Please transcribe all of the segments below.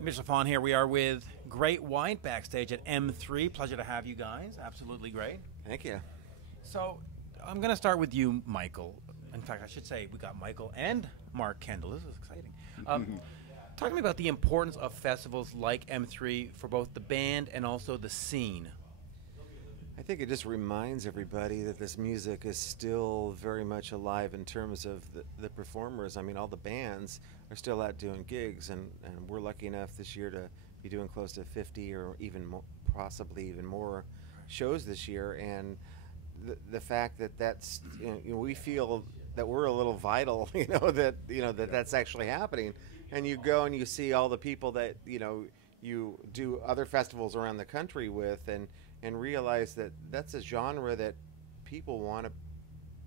Mitch Lafon here. We are with Great White backstage at M3. Pleasure to have you guys. Absolutely great. Thank you. So I'm going to start with you, Michael. In fact, I should say we got Michael and Mark Kendall. This is exciting. Talk to me about the importance of festivals like M3 for both the band and also the scene. I think it just reminds everybody that this music is still very much alive in terms of the performers. I mean, all the bands are still out doing gigs, and we're lucky enough this year to be doing close to 50 or even more, possibly even more shows this year. And the fact that that's, we feel that we're a little vital, that's actually happening. And you go and you see all the people that, you do other festivals around the country with, and realize that that's a genre that people want to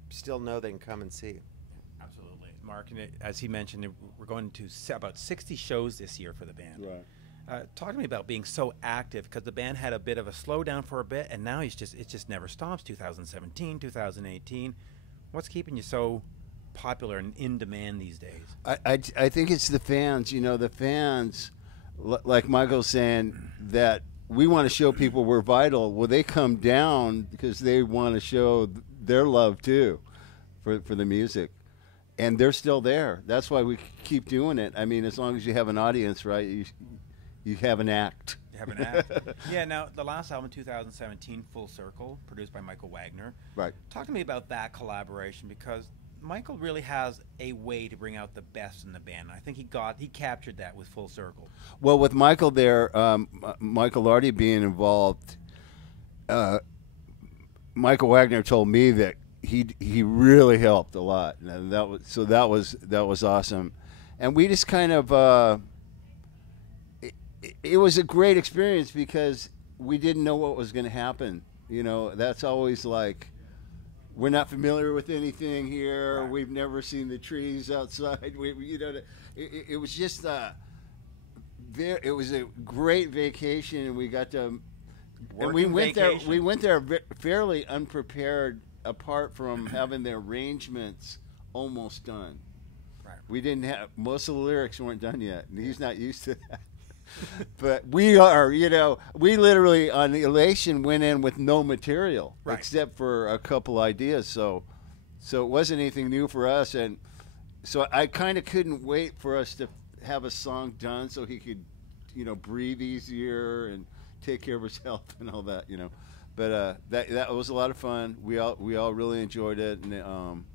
still know they can come and see. Absolutely. Mark, as he mentioned, we're going to about 60 shows this year for the band. Right. Talk to me about being so active, because the band had a bit of a slowdown for a bit, and now it just never stops. 2017, 2018. What's keeping you so popular and in demand these days? I think it's the fans. The fans, like Michael's saying, that we want to show people we're vital. Well, they come down because they want to show their love too for the music, and they're still there. That's why we keep doing it. I mean, as long as you have an audience, right, you have an act. You have an act. Yeah. Now, the last album, 2017, Full Circle, produced by Michael Wagner. Right. Talk to me about that collaboration, because Michael really has a way to bring out the best in the band. I think he captured that with Full Circle. Well, with Michael there, Michael Lardie being involved, Michael Wagner told me that he really helped a lot, and that was awesome. And we just kind of it was a great experience because we didn't know what was going to happen. That's always like, we're not familiar with anything here. Right. We've never seen the trees outside. It was just it was a great vacation, and we got to. And we went there. We went there fairly unprepared, apart from having the arrangements almost done. Right. We didn't have, most of the lyrics weren't done yet, and he's not used to that. But we are, we literally on Elation went in with no material, right, except for a couple ideas. So it wasn't anything new for us, and so I kind of couldn't wait for us to have a song done so he could, breathe easier and take care of his health and all that, But that was a lot of fun. We all really enjoyed it, and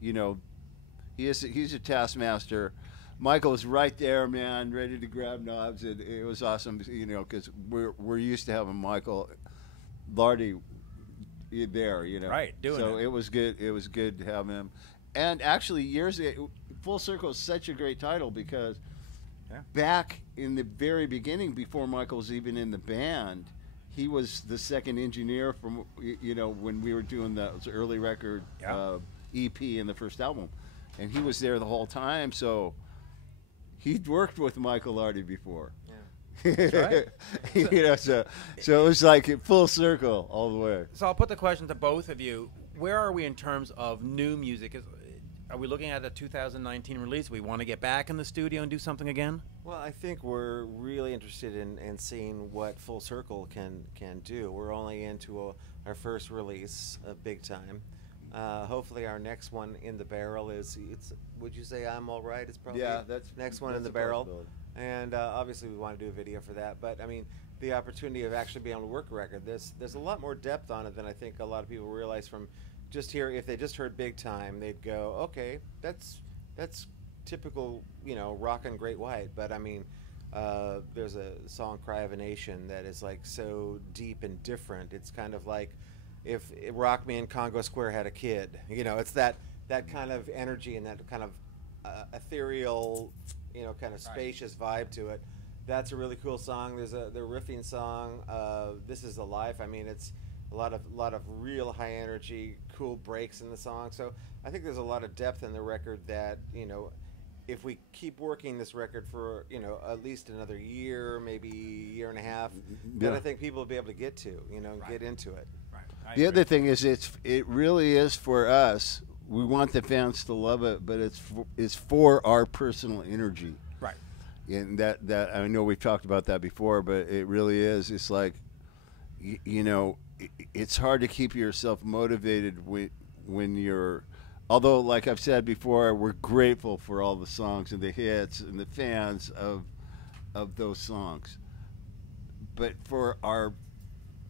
he's a taskmaster. Michael was right there, man, ready to grab knobs, and it was awesome, because we're used to having Michael Lardie there, Right, doing it. So it was good. It was good to have him. And actually, years ago, Full Circle is such a great title because back in the very beginning, before Michael was even in the band, he was the second engineer from, when we were doing the early record EP in the first album, and he was there the whole time. So he'd worked with Michael Lardie before. Yeah. That's right. So it was like full circle all the way. So I'll put the question to both of you. Where are we in terms of new music? Are we looking at a 2019 release? We want to get back in the studio and do something again? Well, I think we're really interested in seeing what Full Circle can do. We're only into our first release, big time. Hopefully our next one in the barrel would you say I'm All Right? It's probably that's next one in the barrel. And obviously we want to do a video for that. But I mean, the opportunity of actually being able to work a record, there's a lot more depth on it than I think a lot of people realize from just here. If they just heard Big Time, they'd go, okay, that's typical, rock and Great White. But I mean, there's a song, Cry of a Nation, that is like so deep and different. It's kind of like if Rock Me in Congo Square had a kid, it's that kind of energy and that kind of ethereal, kind of spacious vibe to it. That's a really cool song. There's the riffing song, This Is the Life. I mean, it's a lot of real high energy, cool breaks in the song. So I think there's a lot of depth in the record that, if we keep working this record for, at least another year, maybe year and a half, then I think people will be able to get to, and get into it. Right. The other thing is it really is for us. We want the fans to love it, but it's for our personal energy. Right. And that I know we've talked about that before, but it really is. It's like, you know, it's hard to keep yourself motivated when you're. Although, like I've said before, we're grateful for all the songs and the hits and the fans of those songs. But for our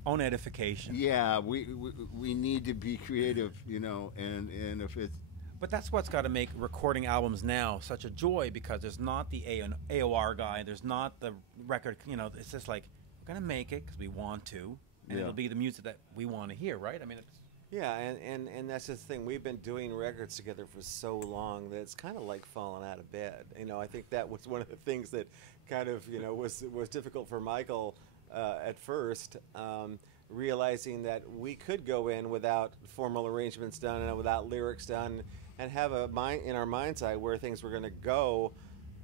own edification, yeah, we need to be creative, you know, and if it's. But that's what's got to make recording albums now such a joy, because there's not the AOR guy, there's not the record, you know, it's just like, we're going to make it because we want to, and it'll be the music that we want to hear, right? I mean, it's... Yeah, and that's the thing. We've been doing records together for so long that it's kind of like falling out of bed. You know, I think that was one of the things that kind of, you know, was difficult for Michael at first, realizing that we could go in without formal arrangements done and without lyrics done, and have a mind in our mind's eye where things were going to go.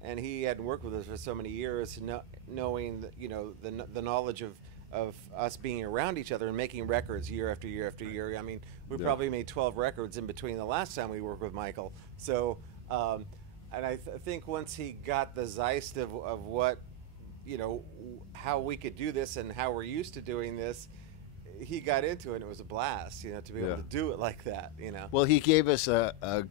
And he hadn't worked with us for so many years, knowing that, you know, the knowledge of us being around each other and making records year after year after year. I mean, we probably made 12 records in between the last time we worked with Michael. So, and I think once he got the zeist of what, you know, how we could do this and how we're used to doing this, he got into it, and it was a blast, you know, to be able to do it like that, you know. Well, he gave us a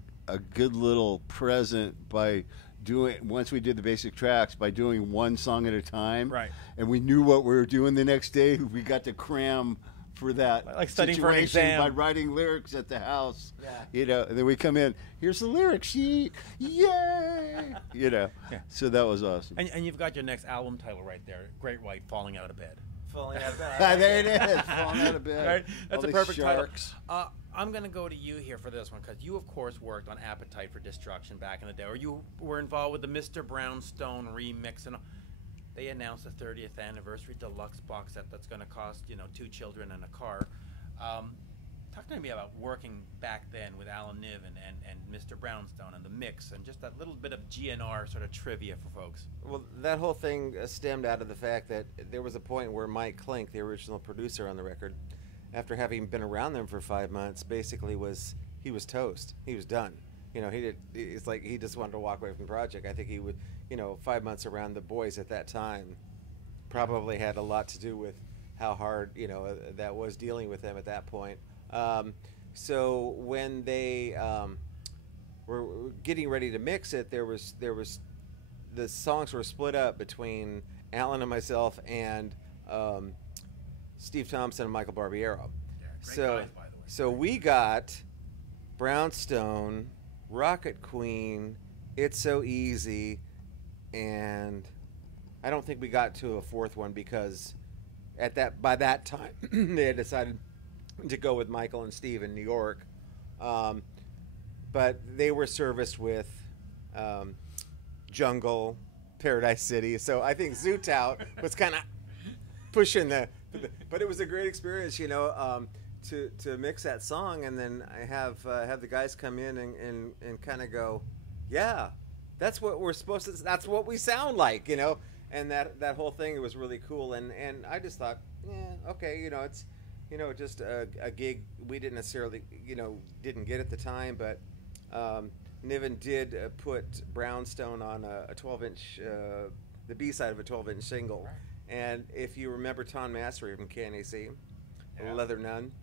good little present by doing, once we did the basic tracks, by doing one song at a time. Right. And we knew what we were doing the next day. We got to cram for that like studying for an situation exam by writing lyrics at the house. Yeah. You know, and then we come in, here's the lyric sheet. Yay! You know. Yeah. So that was awesome. And you've got your next album title right there, Great White Falling Out of Bed. Falling out of bed. There it is, falling out of bed. Right? That's All a these perfect sharks. title. I'm going to go to you here for this one, because you, of course, worked on Appetite for Destruction back in the day, or you were involved with the Mr. Brownstone remix, and they announced the 30th anniversary deluxe box set that's going to cost, you know, 2 children and a car. Talk to me about working back then with Alan Niven and Mr. Brownstone and the mix, and just that little bit of GNR sort of trivia for folks. Well, that whole thing stemmed out of the fact that there was a point where Mike Klink, the original producer on the record, after having been around them for 5 months, basically he was toast. He was done. You know, it's like he just wanted to walk away from the project. I think he would, you know, 5 months around the boys at that time probably had a lot to do with how hard, you know, that was dealing with them at that point. So when they were getting ready to mix it, there was the songs were split up between Alan and myself and Steve Thompson and Michael Barbiero. Yeah, great So guys, by the way. so we got Brownstone, Rocket Queen, It's So Easy, and I don't think we got to a fourth one because by that time they had decided to go with Michael and Steve in New York, but they were serviced with Jungle, Paradise City. So I think Zootout was kind of pushing but it was a great experience, you know, to mix that song, and then I have the guys come in and kind of go, yeah, that's what we're supposed to. That's what we sound like, you know. And that whole thing, it was really cool, and I just thought, yeah, okay, you know, it's, you know, just a gig we didn't necessarily, you know, didn't get at the time, but Niven did put Brownstone on a 12-inch, the B-side of a 12-inch single. And if you remember Ton Mastery from KNAC, Leather Nun,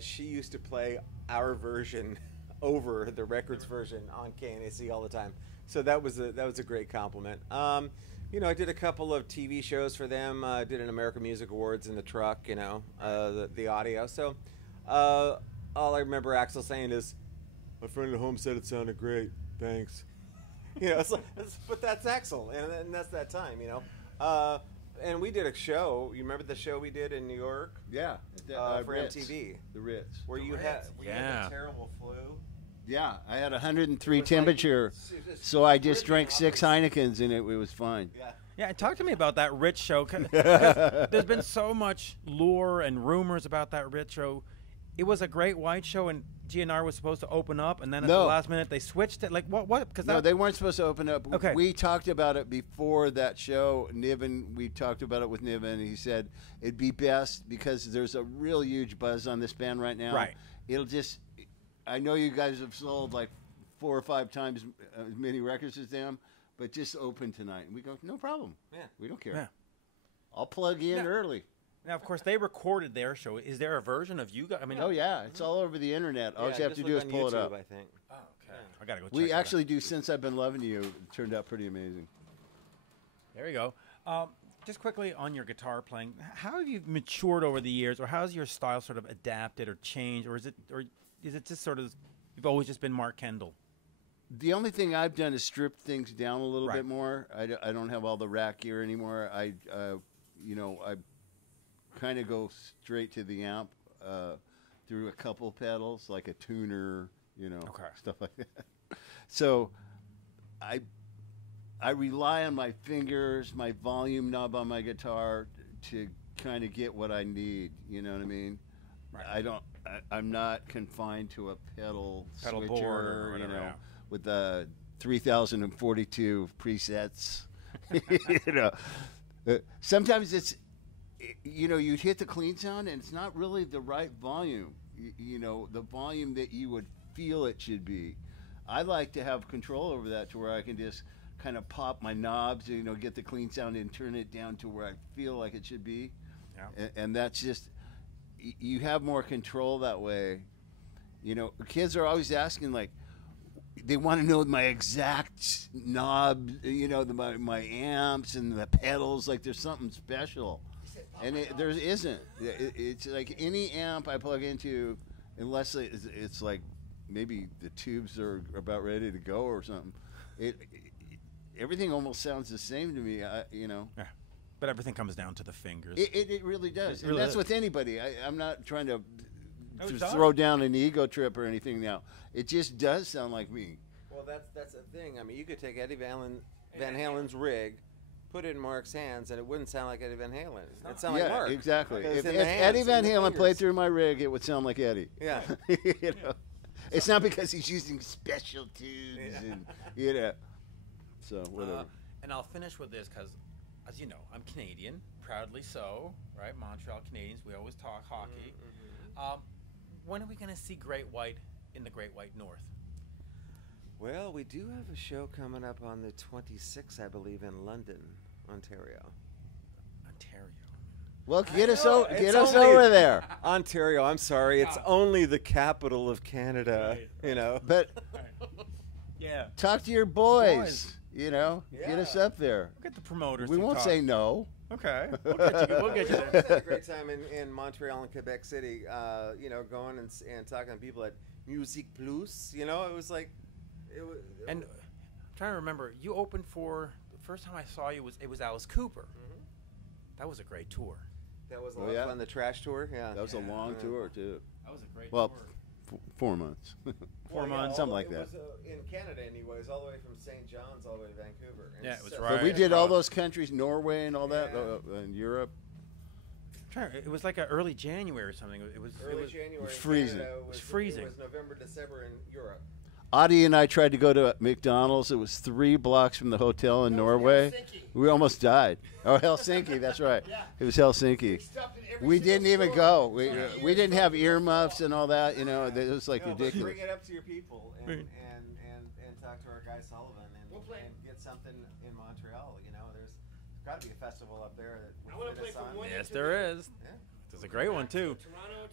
she used to play our version over the records version on KNAC all the time. So that was a great compliment. You know, I did a couple of TV shows for them. Did an American Music Awards in the truck, you know, the audio. So all I remember Axel saying is, my friend at home said it sounded great. Thanks. You know, but that's Axel, and that's that time, you know. And we did a show. You remember the show we did in New York? Yeah. For Ritz. MTV. The Ritz. Where you had Yeah. a terrible flu. Yeah, I had 103 It was like- temperature, so I just drank 6 Heinekens, and it was fine. Yeah. Yeah, talk to me about that Ritz show. 'Cause there's been so much lore and rumors about that Ritz show. It was a Great White show, and GNR was supposed to open up, and then at the last minute they switched it. Like what? Because No, they weren't supposed to open up. Okay. We talked about it before that show. Niven, we talked about it with Niven, and he said it'd be best because there's a real huge buzz on this band right now. Right. It'll just. I know you guys have sold like 4 or 5 times as many records as them, but just open tonight. And we go, no problem. Yeah. We don't care. Yeah. I'll plug in early. Now, of course, they recorded their show. Is there a version of you guys? I mean, Oh, yeah. It's all over the internet. All you have just to do look is on pull it YouTube, up. I think. Oh, okay. I got to go check We that actually do Since I've Been Loving You. It turned out pretty amazing. out. There you go. Just quickly on your guitar playing, how have you matured over the years, or how has your style sort of adapted or changed, or is it just sort of you've always just been Mark Kendall? The only thing I've done is strip things down a little Right. bit more. I don't have all the rack gear anymore. I kind of go straight to the amp through a couple pedals, like a tuner, stuff like that. So I rely on my fingers, my volume knob on my guitar to kind of get what I need. You know what I mean? Right. I'm not confined to a pedal switcher, board or whatever, yeah. with the 3,042 presets. Sometimes it's, you'd hit the clean sound and it's not really the right volume. The volume that you would feel it should be. I like to have control over that to where I can just kind of pop my knobs, get the clean sound and turn it down to where I feel like it should be. Yeah. And that's just, you have more control that way. Kids are always asking, like, they want to know my exact knob, my amps and the pedals, like there's something special. And there isn't. It's like any amp I plug into, unless it's like maybe the tubes are about ready to go or something. Everything almost sounds the same to me, Yeah. But everything comes down to the fingers. It really does. It really and that's does. with anybody. I'm not trying to it's throw down an ego trip or anything now. It just does sound like me. Well, that's the thing. I mean, you could take Eddie Van Halen's rig, put it in Mark's hands, and it wouldn't sound like Eddie Van Halen. It'd sound like Mark. Exactly. Because If it's in the hands, Eddie in Van the Halen fingers. played through my rig, it would sound like Eddie. Yeah. It's not because he's using special tunes and So whatever. And I'll finish with this because, as you know, I'm Canadian, proudly so, right? Montreal Canadiens. We always talk hockey. When are we going to see Great White in the Great White North? Well, we do have a show coming up on the 26th, I believe, in London, Ontario. Ontario. Well, get us It's only- over there. Ontario, I'm sorry. It's only the capital of Canada, But Yeah. talk to your boys. Get Yeah. us up there. We'll get the promoters. We to won't talk. say no. Okay. We'll get you We there. always had a great time in Montreal and Quebec City, going and talking to people at Musique Plus. It was like, And I'm trying to remember, you opened for, the first time I saw you it was Alice Cooper. That was a great tour. that was a Oh, lot yeah? of fun. The trash tour, That was a long tour too. That was a great Well, tour. 4 months. 4 months. something like that. It was in Canada, anyways, all the way from St. John's all the way to Vancouver. And Yeah, it was so- right. But we did all those countries, Norway and all that, Yeah. and Europe. It was like early January or something. It was January. was freezing. Canada It was freezing. It was November, December in Europe. Audie and I tried to go to McDonald's. It was 3 blocks from the hotel in Norway. We almost died. Oh, Helsinki, that's right. It was Helsinki. We didn't even go. We didn't have earmuffs and all that. It was like But ridiculous. bring it up to your people and, Right. and talk to our guy Sullivan and get something in Montreal. There's got to be a festival up there that would fit us on. Yes, there is. Yeah. There's a great one too.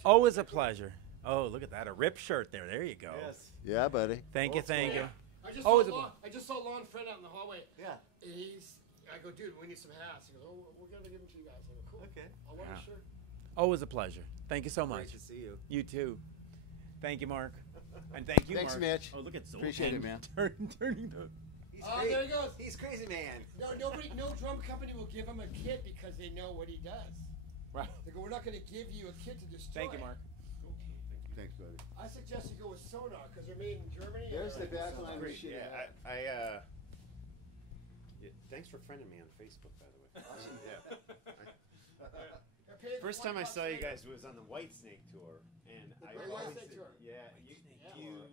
Always a pleasure. Oh, look at that. A rip shirt there. There you go. Yes. Yeah, buddy. Thank you, thank you. I just, Oh, I just saw Lon Fred out in the hallway. Yeah. I go, dude, we need some hats. He goes, oh, we're going to give them to you guys. I go, cool. Okay. I'll wear Yeah. a shirt. Always a pleasure. Thank you so Great much. to see you. You too. Thank you, Mark. And thank you, Thanks, Mark. Mitch. Oh, look at Zoltan. Appreciate it, man. Turning the... He's Oh, there he goes. He's crazy man. No drum company will give him a kit because they know what he does. Right. They go, we're not going to give you a kit to destroy. Thank you, Mark. Thanks, buddy. I suggest you go with Sonar because they're made in Germany. There's the and back Sonar. line machine. Thanks for friending me on Facebook, by the way. Awesome. They're paid First $20 time I saw you a guys was on the White Snake tour, and I Great White always Snake tour. yeah, you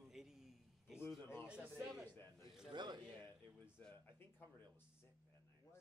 blew them all 87. stage that night. Really? Yeah, it was. I think Coverdale was sick that night. Yeah,